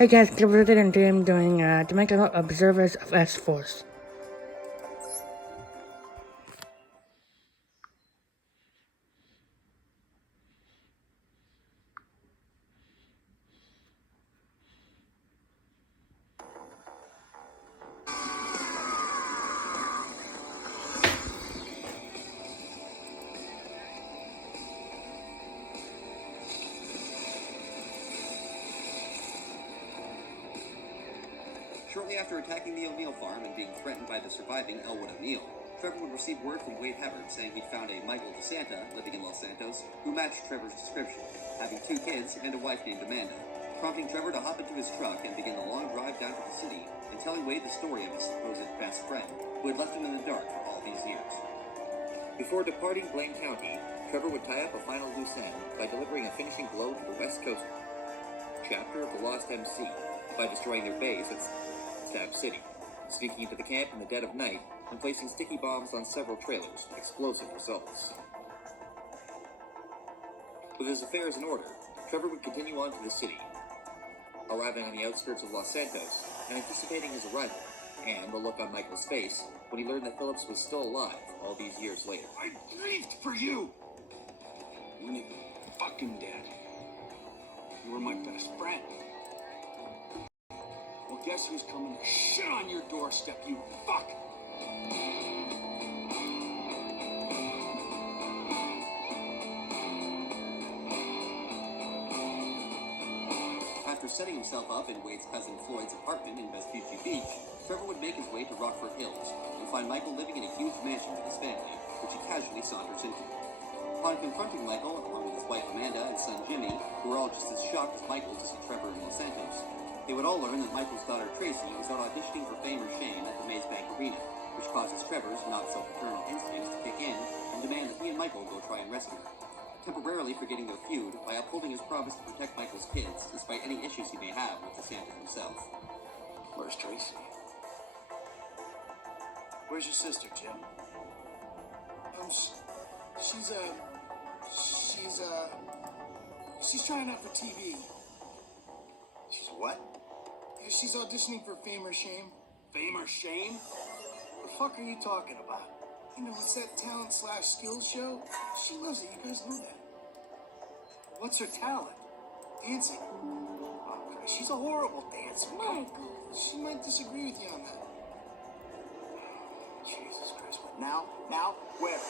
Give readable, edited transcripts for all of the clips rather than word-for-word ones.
Hey guys, Jacob Risso Audette, and today I'm doing Dimensional Observers of S-Force. Shortly after attacking the O'Neill farm and being threatened by the surviving Elwood O'Neill, Trevor would receive word from Wade Hubbard saying he'd found a Michael DeSanta living in Los Santos who matched Trevor's description, having 2 kids and a wife named Amanda, prompting Trevor to hop into his truck and begin the long drive down to the city and telling Wade the story of his supposed best friend, who had left him in the dark for all these years. Before departing Blaine County, Trevor would tie up a final loose end by delivering a finishing blow to the West Coast chapter of the Lost MC by destroying their base at Stab City, sneaking into the camp in the dead of night and placing sticky bombs on several trailers with explosive results. With his affairs in order, Trevor would continue on to the city, arriving on the outskirts of Los Santos and anticipating his arrival, and the look on Michael's face when he learned that Phillips was still alive all these years later. I grieved for you! When you fucking dead. You were my best friend. Well, guess who's coming to shit on your doorstep, you fuck! After setting himself up in Wade's cousin Floyd's apartment in Vespucci Beach, Trevor would make his way to Rockford Hills and find Michael living in a huge mansion with his family, which he casually saunters into. Upon confronting Michael, along with his wife Amanda and son Jimmy, who were all just as shocked as Michael to see Trevor in Los Santos, they would all learn that Michael's daughter Tracy was out auditioning for fame or shame at the Maze Bank Arena, which causes Trevor's not-so-paternal instincts to kick in and demand that he and Michael go try and rescue her, temporarily forgetting their feud by upholding his promise to protect Michael's kids despite any issues he may have with DeSanta himself. Where's Tracy? Where's your sister, Jim? She's trying out for TV. She's what? Yeah, she's auditioning for Fame or Shame. Fame or shame? What the fuck are you talking about? You know, it's that talent/skills show. She loves it. You guys know that. What's her talent? Dancing. Oh, Christ, she's a horrible dancer. Michael, she might disagree with you on that. Jesus Christ. But now, where?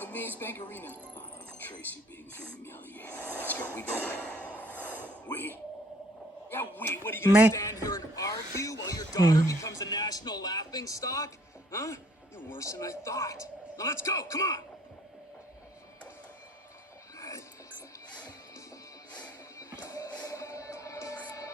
The Maze Bank Arena. Tracy being humiliated. Let's go. We go there. We? Yeah, we. What, are you gonna stand here and argue while your daughter becomes a national laughingstock? Huh? You're worse than I thought. Now let's go. Come on.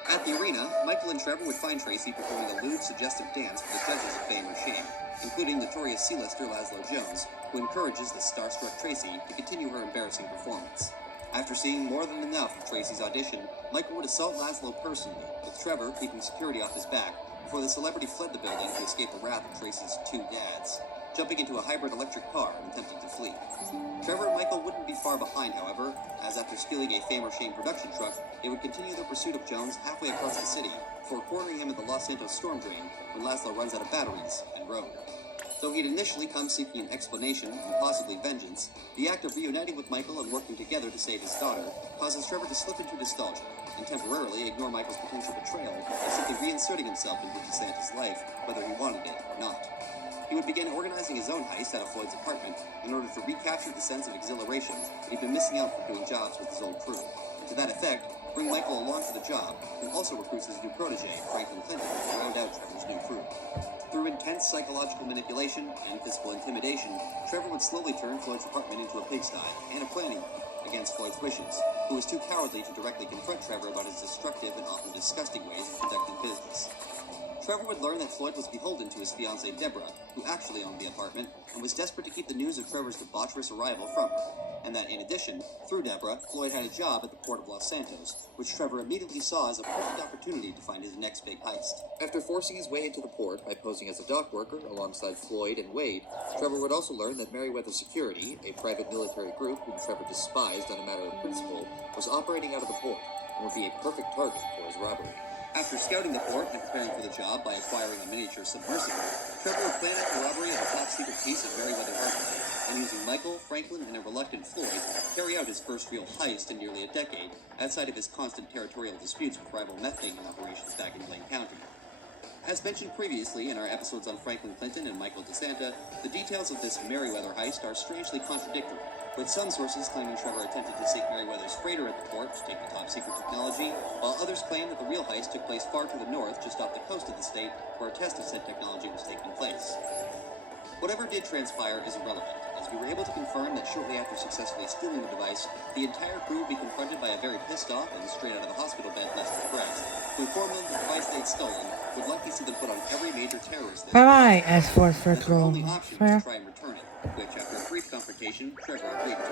At the arena, Michael and Trevor would find Tracy performing a lewd, suggestive dance for the judges of Fame or Shame, including notorious C-lister Laszlo Jones, who encourages the starstruck Tracy to continue her embarrassing performance. After seeing more than enough of Tracy's audition, Michael would assault Laszlo personally, with Trevor keeping security off his back before the celebrity fled the building to escape the wrath of Tracy's 2 dads, jumping into a hybrid electric car and attempting to flee. Trevor and Michael wouldn't be far behind, however, as after stealing a Fame or Shame production truck, they would continue their pursuit of Jones halfway across the city before cornering him at the Los Santos storm drain when Laszlo runs out of batteries and road. Though he'd initially come seeking an explanation and possibly vengeance, the act of reuniting with Michael and working together to save his daughter causes Trevor to slip into nostalgia and temporarily ignore Michael's potential betrayal by simply reinserting himself into DeSanta's life, whether he wanted it or not. He would begin organizing his own heist out of Floyd's apartment in order to recapture the sense of exhilaration that he'd been missing out from doing jobs with his old crew. To that effect, bring Michael along for the job, and also recruits his new protege, Franklin Clinton, to round out Trevor's new crew. Through intense psychological manipulation and physical intimidation, Trevor would slowly turn Floyd's apartment into a pigsty and a planning against Floyd's wishes, who was too cowardly to directly confront Trevor about his destructive and often disgusting ways of conducting business. Trevor would learn that Floyd was beholden to his fiancée Deborah, who actually owned the apartment, and was desperate to keep the news of Trevor's debaucherous arrival from her, and that in addition, through Deborah, Floyd had a job at the port of Los Santos, which Trevor immediately saw as a perfect opportunity to find his next big heist. After forcing his way into the port by posing as a dock worker alongside Floyd and Wade, Trevor would also learn that Merryweather Security, a private military group whom Trevor despised on a matter of principle, was operating out of the port, and would be a perfect target for his robbery. After scouting the port and preparing for the job by acquiring a miniature submersible, Trevor would plan out the robbery of a top-secret piece of Merryweather Harbor, and using Michael, Franklin, and a reluctant Floyd, carry out his first real heist in nearly a decade, outside of his constant territorial disputes with rival meth-making operations back in Blaine County. As mentioned previously in our episodes on Franklin Clinton and Michael DeSanta, the details of this Merryweather heist are strangely contradictory, with some sources claiming Trevor attempted to sink Merryweather's freighter at the port to take the top-secret technology, while others claim that the real heist took place far to the north, just off the coast of the state, where a test of said technology was taking place. Whatever did transpire is irrelevant, as we were able to confirm that shortly after successfully stealing the device, the entire crew would be confronted by a very pissed-off and straight-out-of-the-hospital bed Lester Kress, who informed them that the device they'd stolen would likely see them put on every major terrorist list. Bye-bye, S4 Their only Circle. option was to try and return it, which, after a brief confrontation, Trevor agreed to.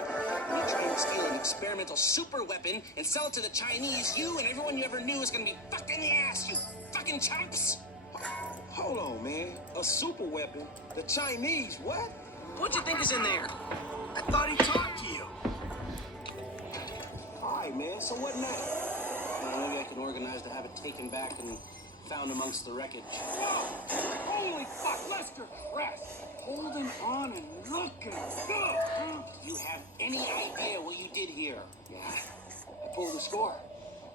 When you try and steal an experimental super weapon and sell it to the Chinese, you and everyone you ever knew is gonna be fucked in the ass, you fucking chumps! Hold on, man. A super weapon? The Chinese? What? What you think is in there? I thought he talked to you. All right, man. So what now? Maybe I can organize to have it taken back and found amongst the wreckage. Whoa! Holy fuck, Lester Kress! Holding on and looking good, huh? Do you have any idea what you did here? Yeah, I pulled the score.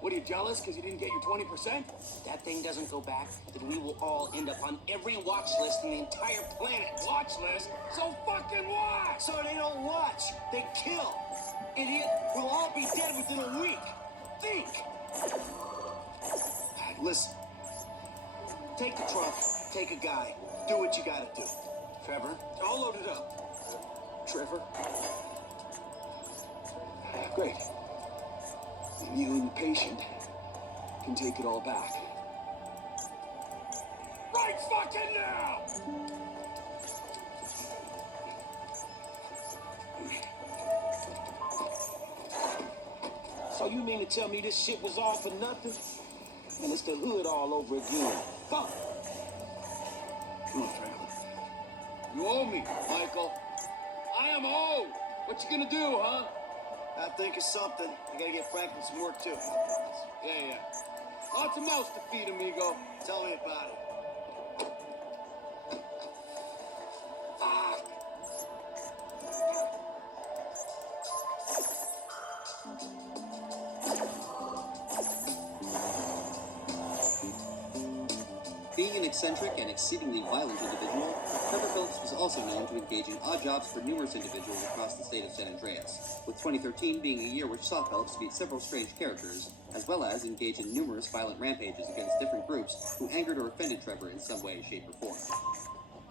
What, are you jealous because you didn't get your 20%? If that thing doesn't go back, then we will all end up on every watch list in the entire planet. Watch list? So fucking what? So they don't watch. They kill. Idiot, we'll all be dead within a week. Think. Listen. Take the trunk, take a guy, do what you gotta do. Trevor? All loaded up. Trevor? Great. And you and the patient can take it all back. Right fucking now! So you mean to tell me this shit was all for nothing? And it's the hood all over again. Fuck! Come on, Franklin. You owe me, Michael. I am owed. What you gonna do, huh? I think of something. I gotta get Franklin some work too. Yeah. Lots of mouths to feed, amigo. Tell me about it. Being an eccentric and exceedingly violent individual, Trevor Phillips was also known to engage in odd jobs for numerous individuals across the state of San Andreas, with 2013 being a year which saw Phillips meet several strange characters, as well as engage in numerous violent rampages against different groups who angered or offended Trevor in some way, shape, or form.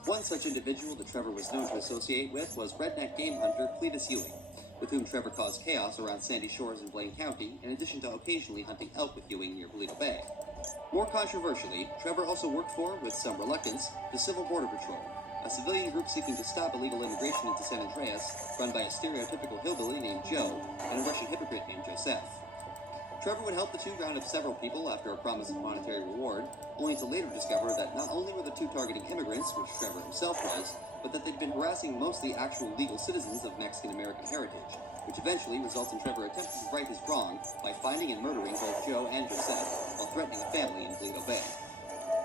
One such individual that Trevor was known to associate with was redneck game hunter Cletus Ewing, with whom Trevor caused chaos around Sandy Shores in Blaine County, in addition to occasionally hunting elk with Ewing near Toledo Bay. More controversially, Trevor also worked for, with some reluctance, the Civil Border Patrol, a civilian group seeking to stop illegal immigration into San Andreas, run by a stereotypical hillbilly named Joe and a Russian hypocrite named Joseph. Trevor would help the two round up several people after a promise of monetary reward, only to later discover that not only were the two targeting immigrants, which Trevor himself was, but that they'd been harassing mostly actual legal citizens of Mexican-American heritage, which eventually results in Trevor attempting to right his wrong by finding and murdering both Joe and Joseph while threatening a family in Toledo Bay.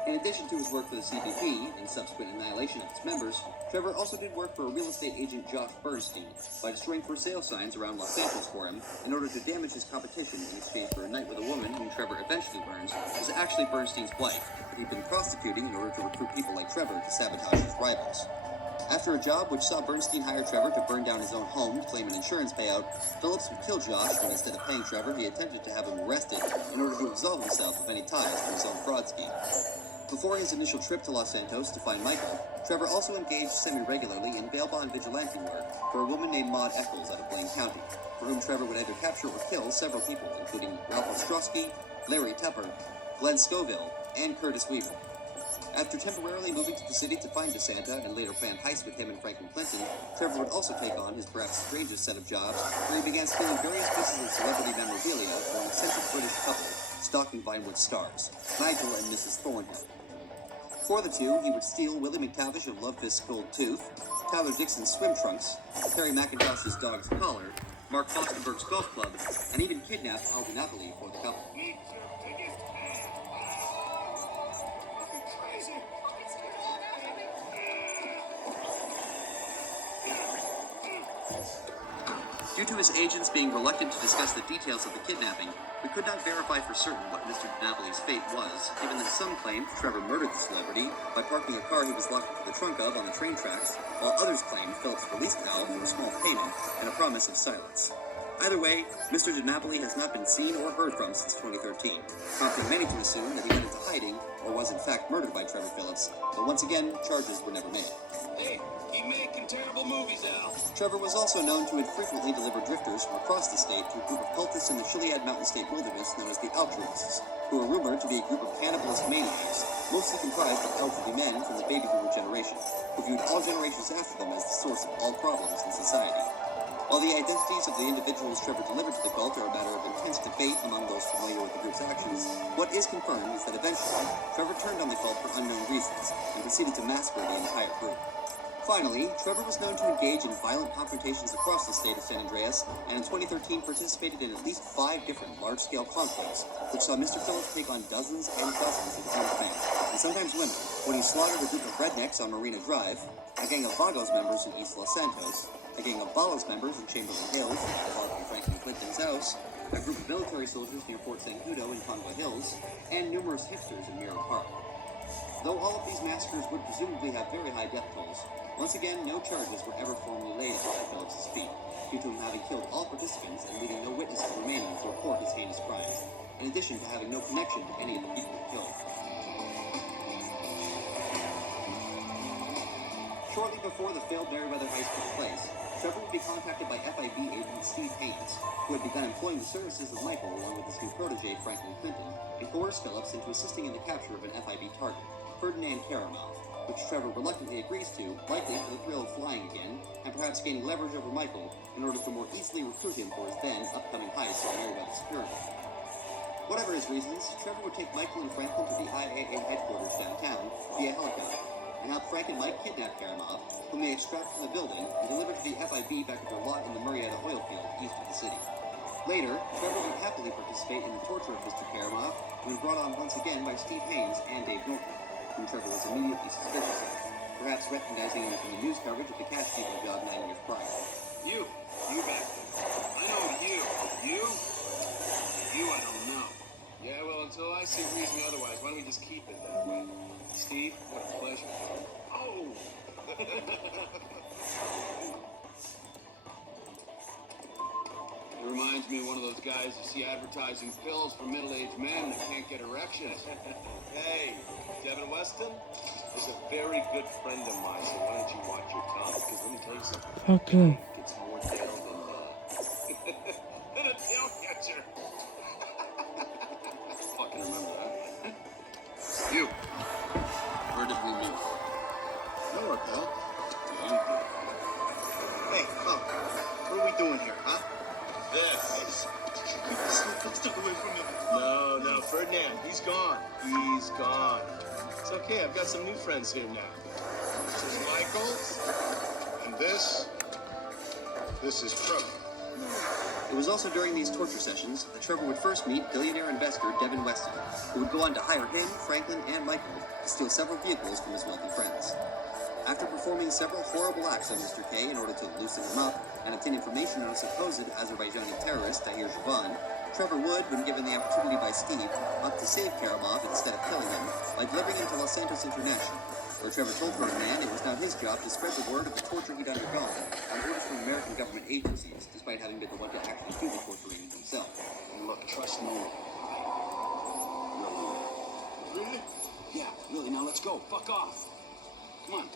In addition to his work for the CBP and subsequent annihilation of its members, Trevor also did work for a real estate agent Josh Bernstein by destroying for sale signs around Los Angeles for him in order to damage his competition in exchange for a night with a woman whom Trevor eventually learns was actually Bernstein's wife, that he'd been prostituting in order to recruit people like Trevor to sabotage his rivals. After a job which saw Bernstein hire Trevor to burn down his own home to claim an insurance payout, Phillips would kill Josh when instead of paying Trevor, he attempted to have him arrested in order to absolve himself of any ties to his own fraud scheme. Before his initial trip to Los Santos to find Michael, Trevor also engaged semi-regularly in bail bond vigilante work for a woman named Maud Eccles out of Blaine County, for whom Trevor would either capture or kill several people, including Ralph Ostrowski, Larry Tupper, Glenn Scoville, and Curtis Weaver. After temporarily moving to the city to find DeSanta and later planned heists with him and Franklin Clinton, Trevor would also take on his perhaps strangest set of jobs, where he began stealing various pieces of celebrity memorabilia for an eccentric British couple, stalking Vinewood stars, Nigel and Mrs. Thornhill. For the two, he would steal Willie McTavish of Love Fist's gold tooth, Tyler Dixon's swim trunks, Terry McIntosh's dog's collar, Mark Fosterberg's golf club, and even kidnapped Al Napoli for the couple. Meet your biggest fan. Fucking crazy. Due to his agents being reluctant to discuss the details of the kidnapping, we could not verify for certain what Mr. Napoli's fate was, given that some claimed Trevor murdered the celebrity by parking a car he was locked into the trunk of on the train tracks, while others claimed Phillips released Al for a small payment and a promise of silence. Either way, Mr. DiNapoli has not been seen or heard from since 2013, prompting many to assume that he went into hiding or was in fact murdered by Trevor Phillips, but once again, charges were never made. Hey, keep making terrible movies, Al. Trevor was also known to infrequently deliver drifters from across the state to a group of cultists in the Chiliad Mountain State Wilderness known as the Altruists, who were rumored to be a group of cannibalist maniacs, mostly comprised of elderly men from the baby boomer generation, who viewed all generations after them as the source of all problems in society. While the identities of the individuals Trevor delivered to the cult are a matter of intense debate among those familiar with the group's actions, what is confirmed is that eventually, Trevor turned on the cult for unknown reasons and proceeded to massacre the entire group. Finally, Trevor was known to engage in violent confrontations across the state of San Andreas, and in 2013 participated in at least 5 different large-scale conflicts, which saw Mr. Phillips take on dozens and dozens of armed men, and sometimes women, when he slaughtered a group of rednecks on Marina Drive, a gang of Vagos members in East Los Santos, a gang of Balos members in Chamberlain Hills, followed by Franklin Clinton's house, a group of military soldiers near Fort San Judo in Conway Hills, and numerous hipsters in Mirror Park. Though all of these massacres would presumably have very high death tolls, once again, no charges were ever formally laid at Mr. Phillips' feet, due to him having killed all participants and leaving no witnesses remaining to report his heinous crimes, in addition to having no connection to any of the people he killed. Shortly before the failed Meriwether heist took place, Trevor would be contacted by FIB agent Steve Haynes, who had begun employing the services of Michael along with his new protege Franklin Clinton, and coerced Phillips into assisting in the capture of an FIB target, Ferdinand Karamov, which Trevor reluctantly agrees to, likely for the thrill of flying again, and perhaps gaining leverage over Michael in order to more easily recruit him for his then upcoming heist on Meriwether's security. Whatever his reasons, Trevor would take Michael and Franklin to the IAA headquarters downtown via helicopter, and help Frank and Mike kidnap Karamov, whom they extract from the building and deliver to the FIB back at their lot in the Murrieta oil field east of the city. Later, Trevor would happily participate in the torture of Mr. Karamov, and was brought on once again by Steve Haynes and Dave Norton, whom Trevor was immediately suspicious of, perhaps recognizing him from the news coverage of the cash stealing job 9 years prior. You back there. I know you. You, I don't know. Yeah, well, until I see reason otherwise, why don't we just keep it that way? Steve, what a pleasure. Oh! It reminds me of one of those guys you see advertising pills for middle-aged men that can't get erections. Hey, Devin Weston is a very good friend of mine, so why don't you watch your tongue? Because let me tell you something. Okay. It's more tail than a tail catcher. Fucking remember that. You. Where did we meet? Nowhere, pal. Damn good. Hey, what are we doing here, huh? This. Keep the slip stuck away from me. No, Ferdinand, he's gone. He's gone. It's okay, I've got some new friends here now. This is Michael, and this is Trevor. It was also during these torture sessions that Trevor would first meet billionaire investor Devin Weston, who would go on to hire him, Franklin, and Michael to steal several vehicles from his wealthy friends. After performing several horrible acts on Mr. K in order to loosen him up and obtain information on a supposed Azerbaijani terrorist, Tahir Javan, Trevor would, when given the opportunity by Steve, opt to save Karamov instead of killing him by delivering him to Los Santos International, where Trevor told Ferdinand it was now his job to spread the word of the torture he'd undergone on orders from American government agencies, despite having been the one to actually do the torturing himself. And look, trust me. Really? Yeah, really, now let's go. Fuck off. Come on.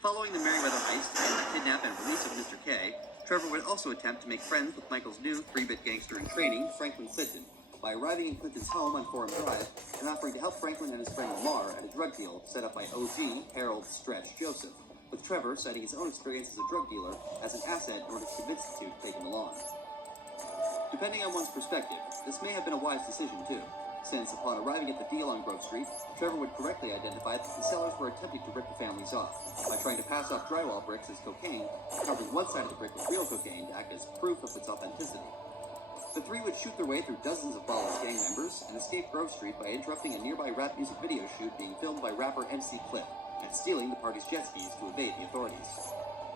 Following the Meriwether heist and the kidnap and release of Mr. K, Trevor would also attempt to make friends with Michael's new 3-bit gangster in training, Franklin Clinton, by arriving in Clinton's home on Forum Drive and offering to help Franklin and his friend Lamar at a drug deal set up by OG Harold Stretch Joseph, with Trevor citing his own experience as a drug dealer as an asset in order to convince the two to take him along. Depending on one's perspective, This may have been a wise decision, too, since upon arriving at the deal on Grove Street, Trevor would correctly identify that the sellers were attempting to rip the families off by trying to pass off drywall bricks as cocaine, covering one side of the brick with real cocaine to act as proof of its authenticity. The three would shoot their way through dozens of lawless gang members and escape Grove Street by interrupting a nearby rap music video shoot being filmed by rapper MC Cliff and stealing the party's jet skis to evade the authorities.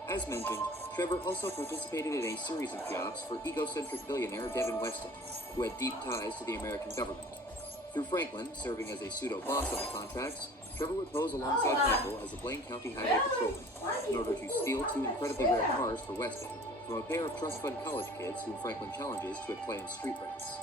As mentioned, Trevor also participated in a series of jobs for egocentric billionaire Devin Weston, who had deep ties to the American government. Through Franklin, serving as a pseudo-boss on the contracts, Trevor would pose alongside Michael as a Blaine County highway patrolman in order to steal two incredibly rare cars for Weston from a pair of trust fund college kids whom Franklin challenges to a play in street race.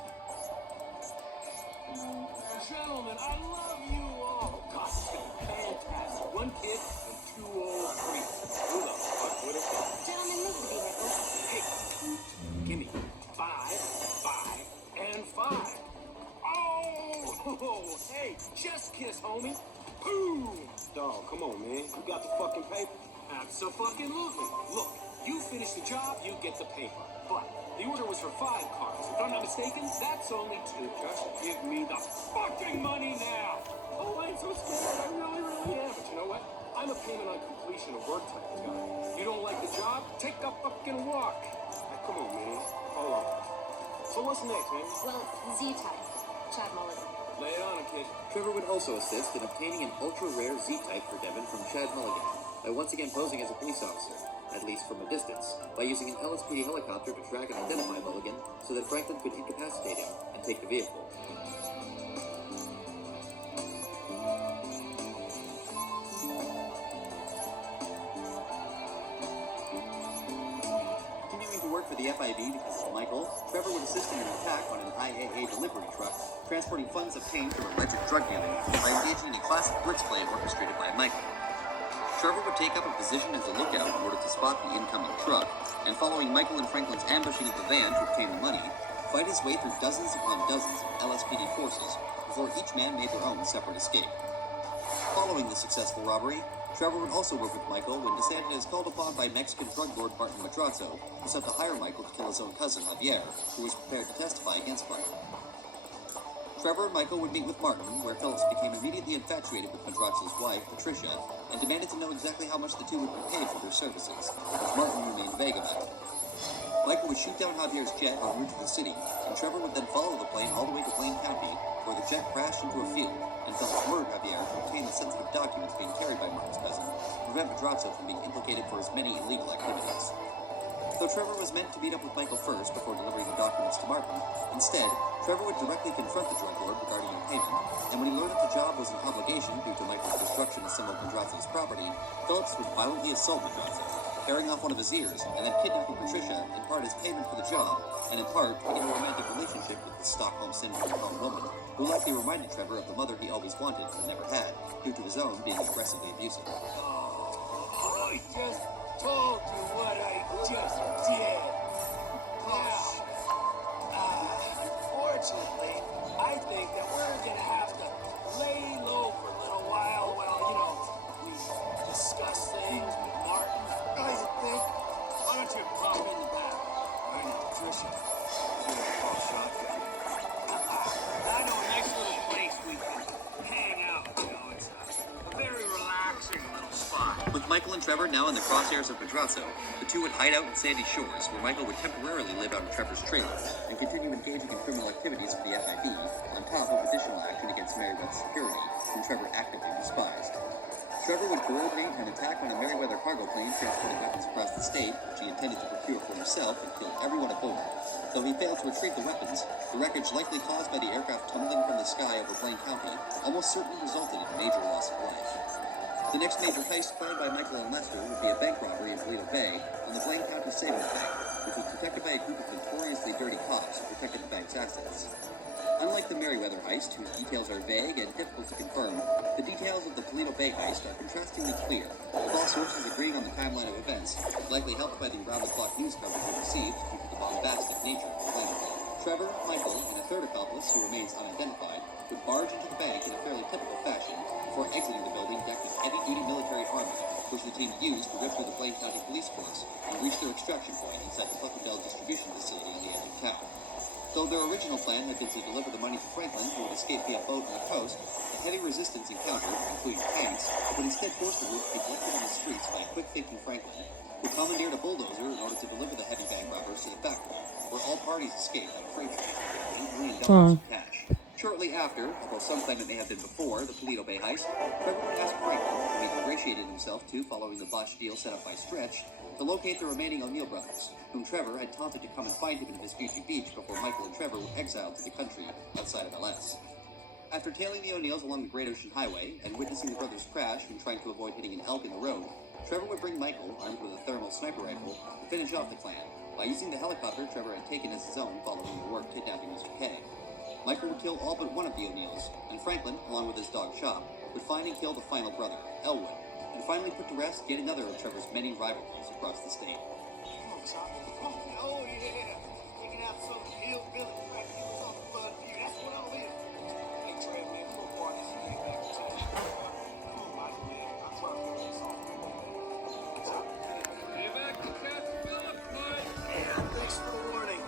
Gentlemen, I love you all. God, this is gonna be fantastic. One kid and two old freaks. Who the fuck would it be? Gentlemen, move the vehicle. Hey, give me 5, 5, and 5. Oh, hey, just kiss, homie. Boom. Dog, come on, man. You got the fucking paper? Abso-fucking-lutely. Look, you finish the job, you get the paper. But the order was for 5 cars. If I'm not mistaken, that's only 2. Just give me the fucking money now. Oh, I'm so scared. I really, really am. But you know what? I'm a payment on completion of work type of guy. You don't like the job? Take a fucking walk. Now, come on, man. Hold on. So what's next, man? Well, Z-type. Chad Mulligan. Lay it on him, kid. Trevor would also assist in obtaining an ultra-rare Z-type for Devin from Chad Mulligan by once again posing as a police officer, at least from a distance, by using an LSPD helicopter to track and identify Mulligan so that Franklin could incapacitate him and take the vehicle. Continuing to work for the FIB because of Michael, Trevor would assist in an attack on an IAA delivery truck, transporting funds obtained from alleged drug dealing by engaging in a classic blitz play orchestrated by Michael. Trevor would take up a position as a lookout in order to spot the incoming truck, and following Michael and Franklin's ambushing of the van to obtain the money, fight his way through dozens upon dozens of LSPD forces before each man made their own separate escape. Following the successful robbery, Trevor would also work with Michael when DeSantis is called upon by Mexican drug lord Martin Madrazo, who sought to hire Michael to kill his own cousin Javier, who was prepared to testify against Martin. Trevor and Michael would meet with Martin, where Phillips became immediately infatuated with Madrazo's wife, Patricia, and demanded to know exactly how much the two would be paid for their services, which Martin remained vague about. Michael would shoot down Javier's jet en route to the city, and Trevor would then follow the plane all the way to Blaine County, where the jet crashed into a field, and Phillips murdered Javier to obtain the sensitive documents being carried by Martin's cousin, to prevent Madrazo from being implicated for his many illegal activities. Though Trevor was meant to meet up with Michael first before delivering the documents to Martin, instead, Trevor would directly confront the drug lord regarding their payment, and when he learned that the job was an obligation due to Michael's destruction of some of Madrazo's property, Phillips would violently assault Madrazo, tearing off one of his ears, and then kidnapping Patricia, in part as payment for the job, and in part to begin a romantic relationship with the Stockholm Syndrome-prone woman, who likely reminded Trevor of the mother he always wanted but never had, due to his own being aggressively abusive. I just told you what I just did. Now, unfortunately, I think that we're gonna have to lay low for a little while we discuss things with Martin. I think. Why don't you pop in the back? I need Patricia. I know a nice little place we can hang out. It's a very relaxing little spot. With Michael and Trevor now in the crosshairs of Madrazo, the two would hide out in Sandy Shores, where Michael would temporarily live out of Trevor's trailer and continue engaging in criminal activities for the FIB, on top of additional action against Merriweather security, whom Trevor actively despised. Trevor would coordinate an attack on a Merriweather cargo plane transporting weapons across the state, which he intended to procure for himself and kill everyone aboard. Though he failed to retrieve the weapons, the wreckage likely caused by the aircraft tumbling from the sky over Blaine County almost certainly resulted in a major loss of life. The next major heist planned by Michael and Lester would be a bank robbery in Toledo Bay on the Blaine County Savings Bank, which was protected by a group of notoriously dirty cops who protected the bank's assets. Unlike the Merriweather heist, whose details are vague and difficult to confirm, the details of the Toledo Bay heist are contrastingly clear, with all sources agreeing on the timeline of events, likely helped by the round-the-clock news coverage it received due to the bombastic nature of the plan. Trevor, Michael, and a third accomplice, who remains unidentified, would barge into the bank in a fairly typical fashion before exiting the building decked with heavy-duty military armor, which the team used to rip through the Blaine County Police Force and reach their extraction point inside the Puffendale distribution facility on the edge of town. Though their original plan had been to deliver the money to Franklin, who would escape via boat on the coast, the heavy resistance encountered, including tanks, would instead force the group to be collected in the streets by a quick-thinking Franklin, who commandeered a bulldozer in order to deliver the heavy bank robbers to the factory, where all parties escaped on a freight train with $8 million in cash. Shortly after, although some claim it may have been before, the Toledo Bay heist, Trevor would ask Franklin, whom he ingratiated himself to following the botched deal set up by Stretch, to locate the remaining O'Neill brothers, whom Trevor had taunted to come and find him in Vespucci Beach before Michael and Trevor were exiled to the country outside of LS. After tailing the O'Neills along the Great Ocean Highway and witnessing the brothers crash and trying to avoid hitting an elk in the road, Trevor would bring Michael, armed with a thermal sniper rifle, to finish off the clan, by using the helicopter Trevor had taken as his own following the work kidnapping Mr. K. Michael would kill all but one of the O'Neills, and Franklin, along with his dog Chop, would find and kill the final brother, Elwood, and finally put to rest yet another of Trevor's many rivalries across the state. Oh, yeah. Taking out some hillbilly crack dealers on the blood feud. That's what I'm in. Hey, Trev, man, go party some game back to town. Come on, Michael, man. I'm trying to figure this off. Get back to Captain Phillips, Mike. Yeah, thanks for the warning.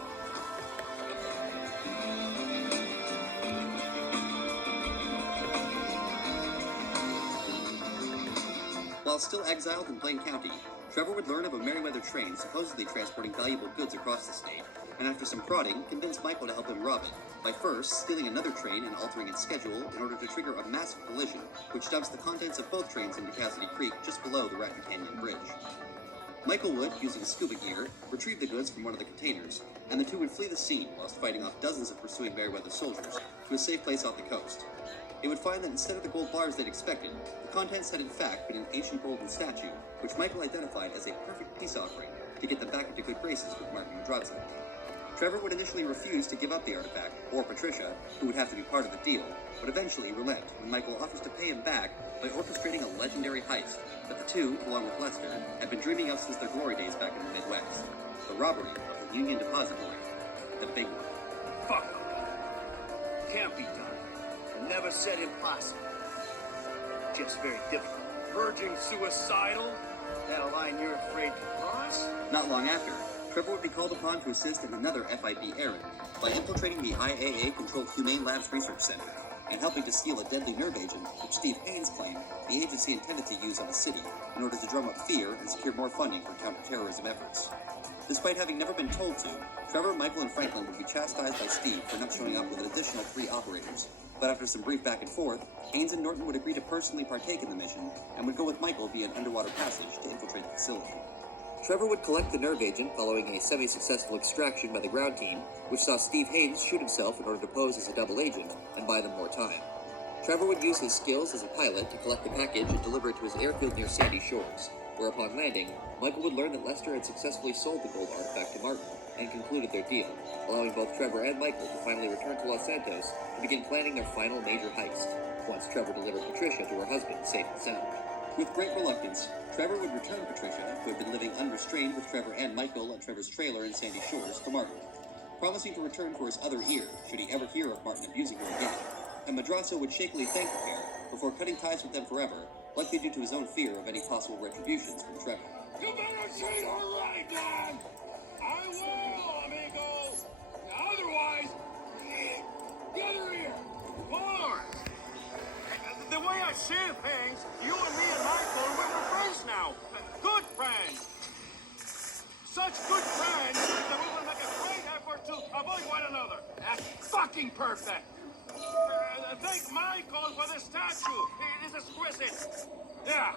While still exiled in Blaine County, Trevor would learn of a Merriweather train supposedly transporting valuable goods across the state, and after some prodding, convinced Michael to help him rob it, by first stealing another train and altering its schedule in order to trigger a massive collision, which dumps the contents of both trains into Cassidy Creek just below the Raton Canyon Bridge. Michael would, using scuba gear, retrieve the goods from one of the containers, and the two would flee the scene whilst fighting off dozens of pursuing Merriweather soldiers to a safe place off the coast. They would find that instead of the gold bars they'd expected, the contents had in fact been an ancient golden statue, which Michael identified as a perfect peace offering to get them back into good graces with Martin Madrazo. Trevor would initially refuse to give up the artifact, or Patricia, who would have to be part of the deal, but eventually relent when Michael offers to pay him back by orchestrating a legendary heist that the two, along with Lester, had been dreaming of since their glory days back in the Midwest. The robbery of the Union Depository. The big one. Fuck them. Can't be done. Never said impossible. Just very difficult. Verging suicidal? That a line you're afraid to cross? Not long after, Trevor would be called upon to assist in another FIB errand by infiltrating the IAA-controlled Humane Labs Research Center and helping to steal a deadly nerve agent, which Steve Haynes claimed the agency intended to use on the city in order to drum up fear and secure more funding for counterterrorism efforts. Despite having never been told to, Trevor, Michael, and Franklin would be chastised by Steve for not showing up with an additional 3 operators. But after some brief back and forth, Haynes and Norton would agree to personally partake in the mission and would go with Michael via an underwater passage to infiltrate the facility. Trevor would collect the nerve agent following a semi-successful extraction by the ground team, which saw Steve Haynes shoot himself in order to pose as a double agent and buy them more time. Trevor would use his skills as a pilot to collect the package and deliver it to his airfield near Sandy Shores, where upon landing, Michael would learn that Lester had successfully sold the gold artifact to Martin and concluded their deal, allowing both Trevor and Michael to finally return to Los Santos to begin planning their final major heist, once Trevor delivered Patricia to her husband safe and sound. With great reluctance, Trevor would return Patricia, who had been living unrestrained with Trevor and Michael at Trevor's trailer in Sandy Shores, to Martin, promising to return for his other ear should he ever hear of Martin abusing her again, and Madrazo would shakily thank the pair before cutting ties with them forever, likely due to his own fear of any possible retributions from Trevor. You better treat her right, man! I will, amigo! Otherwise, get her here! Lord! The way I see it, Haynes, you and me and Michael, we're friends now. Good friends. Such good friends that we will make a great effort to avoid one another. That's fucking perfect. Thank Michael for the statue. It is exquisite. Yeah,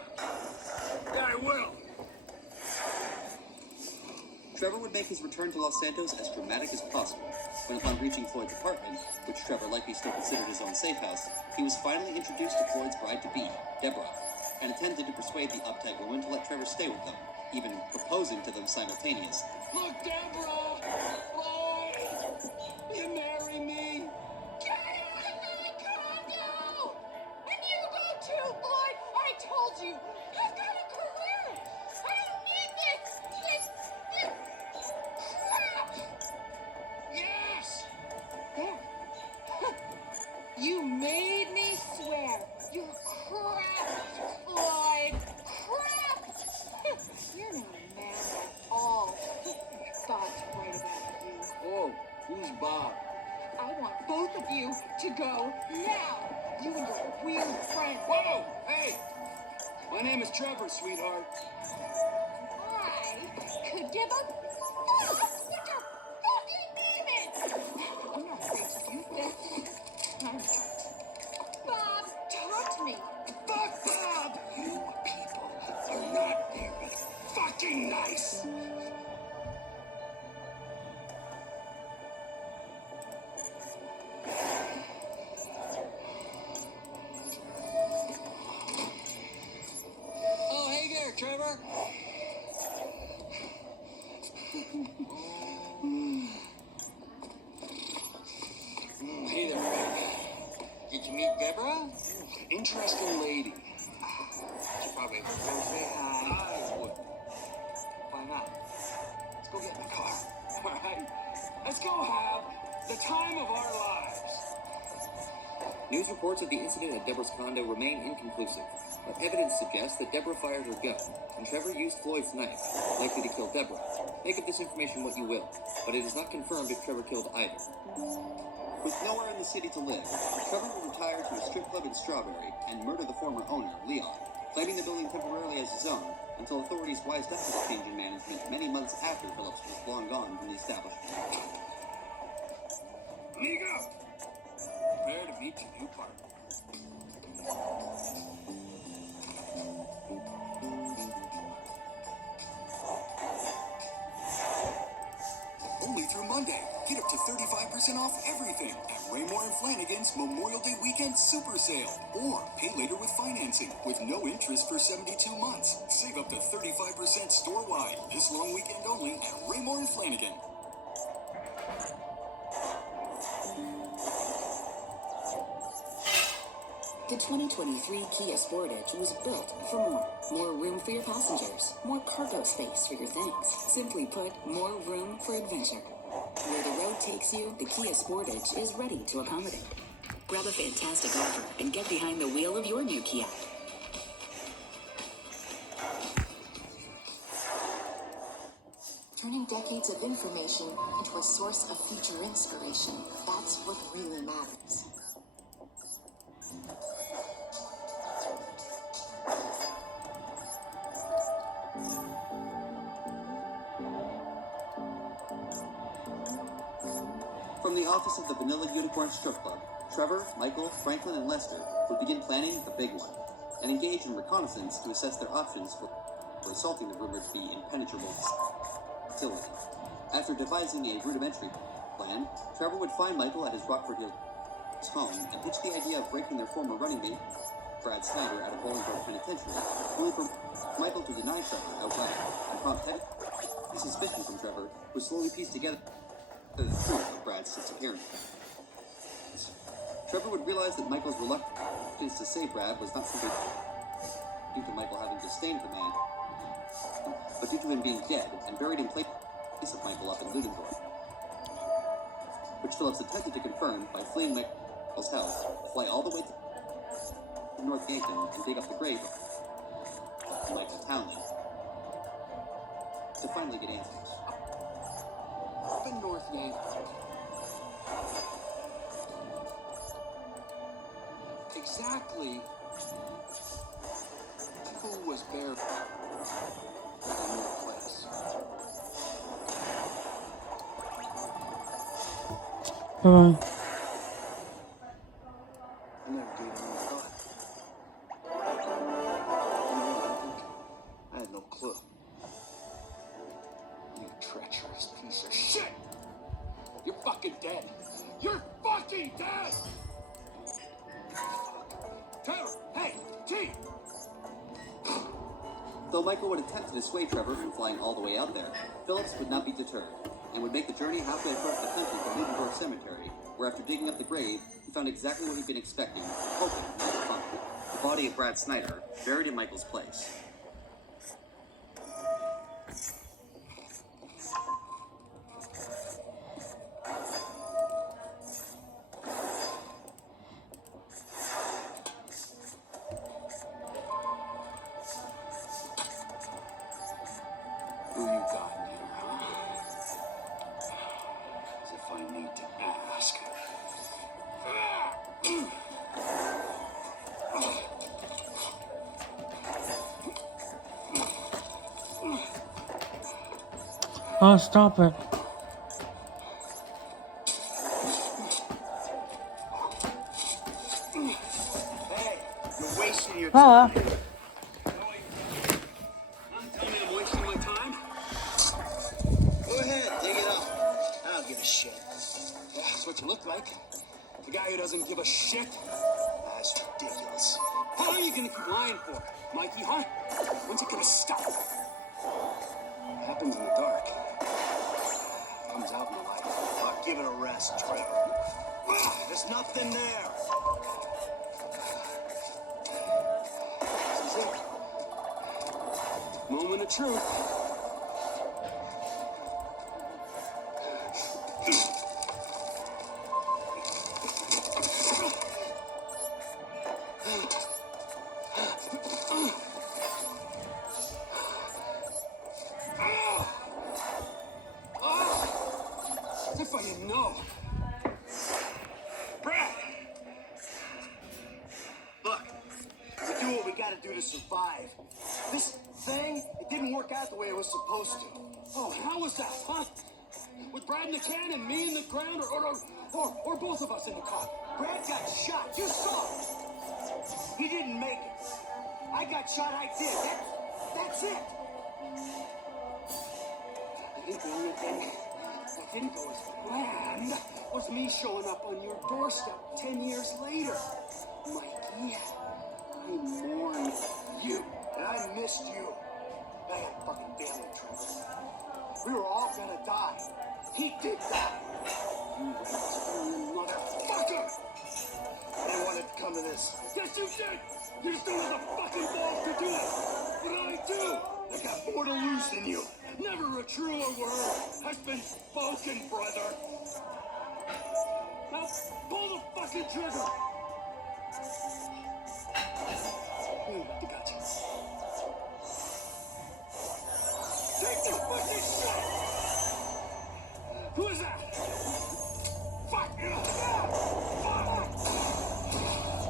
I will. Trevor would make his return to Los Santos as dramatic as possible, when upon reaching Floyd's apartment, which Trevor likely still considered his own safe house, he was finally introduced to Floyd's bride-to-be, Deborah, and attempted to persuade the uptight woman to let Trevor stay with them, even proposing to them simultaneously. Look, Deborah! Floyd! You marry me? Get out of my condo! And you go too, Floyd! I told you! I've got a career! I don't need this crap! Yes! There. You made me swear. You're crap, Floyd! Crap! You're not a man at all. Your thoughts right about you. Whoa! Hey! My name is Trevor, sweetheart. I could give a fuck what your fucking name is! I'm not afraid to do this. I'm not. Bob, talk to me. Fuck Bob! You people are not very fucking nice! Oh, hey there, Trevor. Hey there, baby. Did you meet Deborah? Interesting lady. She probably go say hi. I would. Why not? Let's go get in the car. All right? Let's go have the time of our lives. News reports of the incident at Deborah's condo remain inconclusive, but evidence suggests that Deborah fired her gun, and Trevor used Floyd's knife, likely to kill Deborah. Make of this information what you will, but it is not confirmed if Trevor killed either. With nowhere in the city to live, Trevor would retire to a strip club in Strawberry and murder the former owner, Leon, claiming the building temporarily as his own until authorities wised up to the change in management many months after Phillips was long gone from the establishment. Amigo! Prepare to meet your new partner. Only through Monday. Get up to 35% off everything at Raymore and Flanagan's Memorial Day Weekend Super Sale. Or pay later with financing with no interest for 72 months. Save up to 35% store-wide this long weekend only at Raymore and Flanagan. The 2023 Kia Sportage was built for more. More room for your passengers. More cargo space for your things. Simply put, more room for adventure. Where the road takes you, the Kia Sportage is ready to accommodate. Grab a fantastic offer and get behind the wheel of your new Kia. Turning decades of information into a source of future inspiration. That's what really matters. From the office of the Vanilla Unicorn Strip Club, Trevor, Michael, Franklin, and Lester would begin planning the big one, and engage in reconnaissance to assess their options for assaulting the rumored to be impenetrable facility. After devising a rudimentary plan, Trevor would find Michael at his Rockford Hills home and pitch the idea of breaking their former running mate, Brad Snyder, out of Bolingbroke Penitentiary, only for Michael to deny Trevor outright and prompt heavy suspicion from Trevor, who slowly pieced together the truth of Brad's disappearance. Trevor would realize that Michael's reluctance to save Brad was not simply due to Michael having disdained the man, but due to him being dead and buried in place of Michael up in Ludendorff, which Phillips attempted to confirm by fleeing Michael's house, fly all the way to Northampton and dig up the grave of Michael Townley to finally get answers. Up in Northampton. Exactly who was buried in that place? I never gave it any thought. I had no clue. You treacherous piece of shit! You're fucking dead! You're fucking dead! Trevor! Hey! T! Though Michael would attempt to dissuade Trevor from flying all the way out there, Phillips would not be deterred, and would make the journey halfway across the country to Ludendorff Cemetery, where after digging up the grave, he found exactly what he'd been expecting, hoping not to find: the body of Brad Snyder, buried in Michael's place. Who you got in here, huh? As if I need to ask. Oh, stop it. Hey, you're wasting your Paula. time. I'm telling you I'm wasting my time. Go ahead, dig it up. I don't give a shit. Yeah, that's what you look like. The guy who doesn't give a shit. That's ridiculous. How long are you gonna keep lying for, Mikey, huh? When's it gonna stop? It happens in the dark. Comes out in the light. Oh, give it a rest, Trevor. There's nothing there. This is it. Moment of truth. As if I didn't know. Brad! Look, we do what we gotta do to survive. This thing, it didn't work out the way it was supposed to. Oh, how was that, huh? With Brad in the can and me in the ground, or both of us in the car? Brad got shot. You saw it. He didn't make it. I got shot. I did. That's it. I think the only thing that didn't go as planned was me showing up on your doorstep 10 years later. Mikey, I mourn you. And I missed you. I had fucking family trouble. We were all gonna die. He did die. You motherfucker! I didn't want it to come to this. Yes, you did! You just don't have the fucking balls to do it! But I do! I got more to lose than you. Never a truer word has been spoken, brother! Now, pull the fucking trigger! You have the guts. Take the fucking shot! Who is that? Fuck!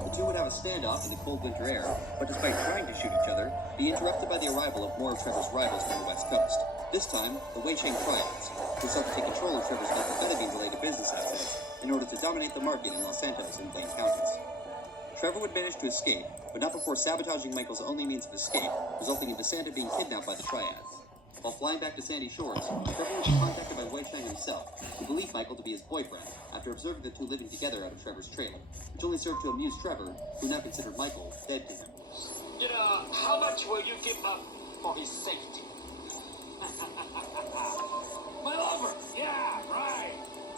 The two would have a standoff in the cold winter air, but despite trying to shoot each other, be interrupted by the arrival of more of Trevor's rivals from the West Coast. This time, the Wei Cheng Triads, who sought to take control of Trevor's methamphetamine-related business assets in order to dominate the market in Los Santos and Blaine counties. Trevor would manage to escape, but not before sabotaging Michael's only means of escape, resulting in DeSanta being kidnapped by the Triads. While flying back to Sandy Shores, Trevor would be contacted by Wei Cheng himself, who believed Michael to be his boyfriend, after observing the two living together out of Trevor's trailer, which only served to amuse Trevor, who now considered Michael dead to him. You know, how much will you give up for his safety? My lover! Yeah, right!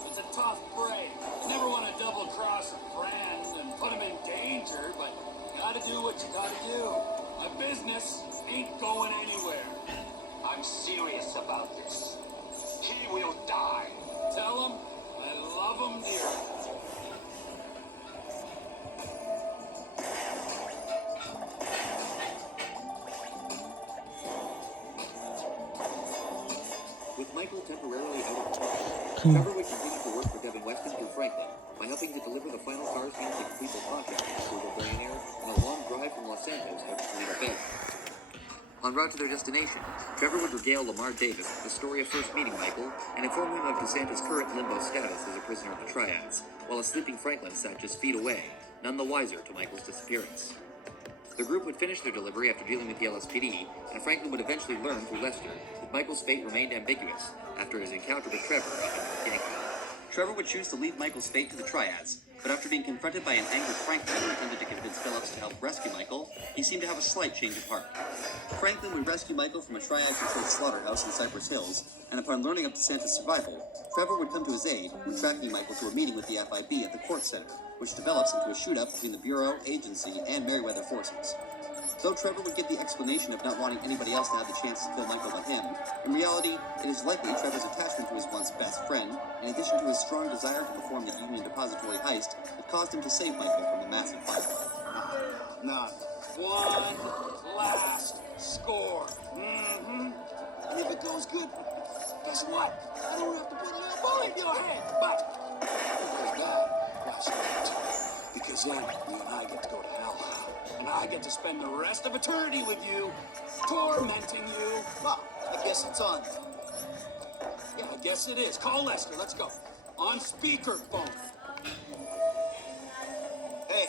It's a tough break. Never want to double-cross a friend and put him in danger, but you gotta do what you gotta do. My business ain't going anywhere. I'm serious about this. He will die. Tell him I love him dearly. With Michael temporarily out of the picture, Trevor would continue to work for Devin Weston through Franklin by helping to deliver the final cars needed to complete the contract with the billionaire on a long drive from Los Santos out to Toledo Bay. En route to their destination, Trevor would regale Lamar Davis with the story of first meeting Michael and inform him of DeSantis' current limbo status as a prisoner of the Triads, while a sleeping Franklin sat just feet away, none the wiser to Michael's disappearance. The group would finish their delivery after dealing with the LSPD, and Franklin would eventually learn through Lester that Michael's fate remained ambiguous after his encounter with Trevor up in North Yankee. Trevor would choose to leave Michael's fate to the Triads, but after being confronted by an angered Franklin who intended to convince Phillips to help rescue Michael, he seemed to have a slight change of heart. Franklin would rescue Michael from a Triad-controlled slaughterhouse in Cypress Hills, and upon learning of DeSantis' survival, Trevor would come to his aid when tracking Michael to a meeting with the FIB at the Court Center, which develops into a shoot-up between the Bureau, agency, and Merriweather forces. Though Trevor would give the explanation of not wanting anybody else to have the chance to kill Michael but him, in reality, it is likely Trevor's attachment to his once best friend, in addition to his strong desire to perform the Union Depository heist, that caused him to save Michael from the massive fireball. Nah. One last score. And if it goes good, guess what? I don't have to put a little bullet in your head. But because God watched it. Because then you and I get to go to hell. And I get to spend the rest of eternity with you, tormenting you. Well, I guess it's on. Yeah, I guess it is. Call Lester. Let's go. On speakerphone. Hey,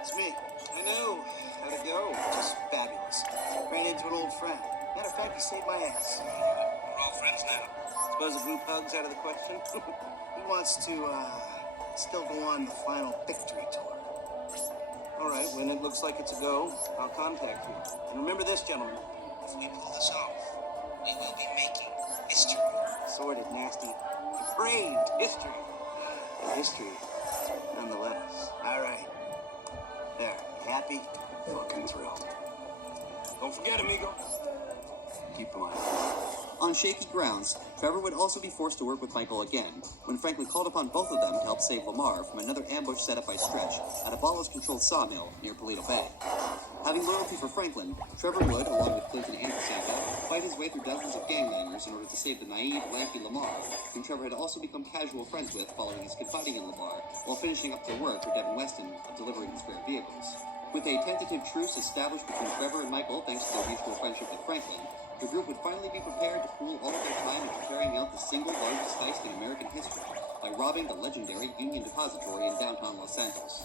it's me. I know. How'd it go? Just fabulous. Ran into an old friend. Matter of fact, he saved my ass. We're all friends now. Suppose a group hug's out of the question? He wants to, still go on the final victory tour. All right, when it looks like it's a go, I'll contact you. And remember this, gentlemen. If we pull this off, we will be making history. Sordid, nasty, depraved history. But history, nonetheless. All right. There, you happy? Fucking thrilled. Don't forget, amigo. Keep going. On shaky grounds, Trevor would also be forced to work with Michael again, when Franklin called upon both of them to help save Lamar from another ambush set up by Stretch at a Ballas-controlled sawmill near Polito Bay. Having loyalty for Franklin, Trevor would, along with Clinton and Cassandra, fight his way through dozens of ganglanders in order to save the naive, lanky Lamar, whom Trevor had also become casual friends with following his confiding in Lamar, while finishing up the work for Devin Weston of delivering the spare vehicles. With a tentative truce established between Trevor and Michael thanks to their mutual friendship with Franklin, the group would finally be prepared to pool all of their time into carrying out the single largest heist in American history by robbing the legendary Union Depository in downtown Los Santos.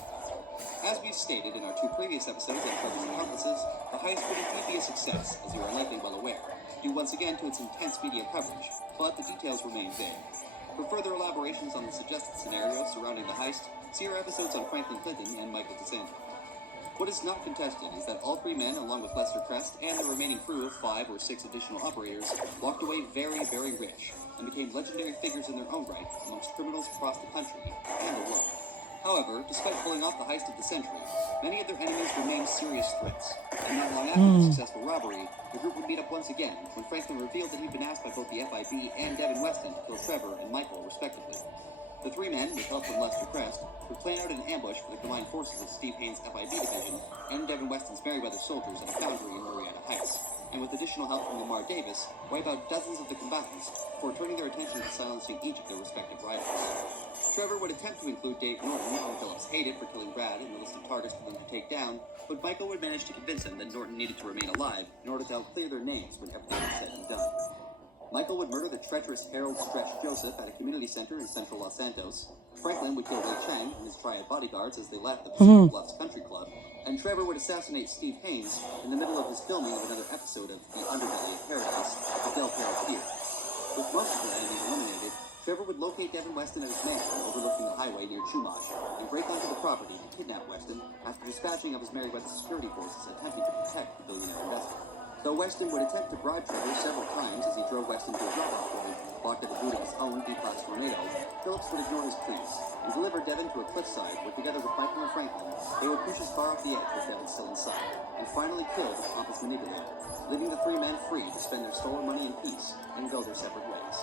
As we've stated in our two previous episodes on Trevor's Accomplices, the heist would indeed be a success, as you are likely well aware, due once again to its intense media coverage, but the details remain vague. For further elaborations on the suggested scenarios surrounding the heist, see our episodes on Franklin Clinton and Michael Cassandra. What is not contested is that all three men, along with Lester Crest and the remaining crew of 5 or 6 additional operators, walked away very, very rich and became legendary figures in their own right amongst criminals across the country and the world. However, despite pulling off the heist of the century, many of their enemies remained serious threats, and not long after the successful robbery, the group would meet up once again when Franklin revealed that he'd been asked by both the FIB and Devin Weston to kill Trevor and Michael, respectively. The three men, with help from Lester Crest, would plan out an ambush for the combined forces of Steve Haynes' FIB division and Devin Weston's Merryweather soldiers at a foundry in Marietta Heights, and with additional help from Lamar Davis, wipe out dozens of the combatants before turning their attention to silencing each of their respective rivals. Trevor would attempt to include Dave Norton, whom Phillips hated for killing Brad, in the list of targets for them to take down, but Michael would manage to convince him that Norton needed to remain alive in order to help clear their names when everything was said and done. Michael would murder the treacherous Harold Stretch Joseph at a community center in central Los Santos. Franklin would kill Ray Chang and his triad bodyguards as they left the Pacific Bluffs Country Club. And Trevor would assassinate Steve Haynes in the middle of his filming of another episode of The Underbelly of Paradise at the Del Perro Pier. With most of their enemies eliminated, Trevor would locate Devin Weston at his mansion overlooking the highway near Chumash and break onto the property to kidnap Weston after dispatching of his Merryweather security forces attempting to protect the billionaire investor. Though Weston would attempt to bribe Trevor several times as he drove Weston to a drop-off point, blocked at the boot of his own D-Class Tornado, Phillips would ignore his pleas and deliver Devin to a cliffside where, together with Michael and Franklin, they would push as far off the edge with Devin still inside, and finally kill the pompous manipulator, leaving the three men free to spend their stolen money in peace and go their separate ways.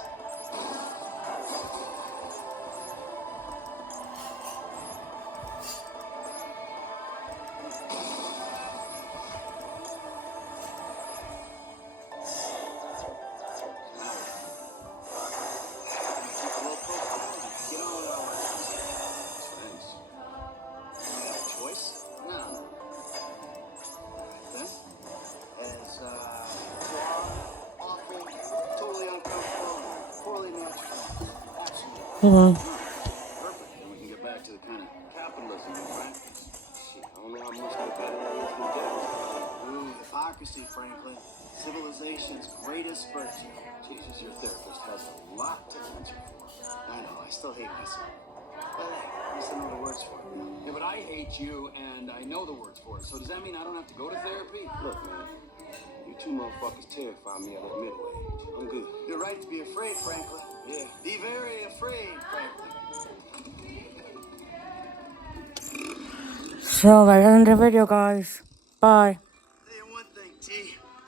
Perfect. Then we can get back to the kind of capitalism we practice. Shit, I don't know how much more better this will get. Ooh, hypocrisy, Franklin. Civilization's greatest virtue. Jesus, your therapist has a lot to answer for. I know, I still hate myself. But hey, at least I know the words for it. Yeah, but I hate you, and I know the words for it. So does that mean I don't have to go to therapy? Look, man, you two motherfuckers terrify me at that midway. I'm good. You're right to be afraid, Franklin. Yeah, be very afraid, Franklin. So that's the end of the video, guys. Bye.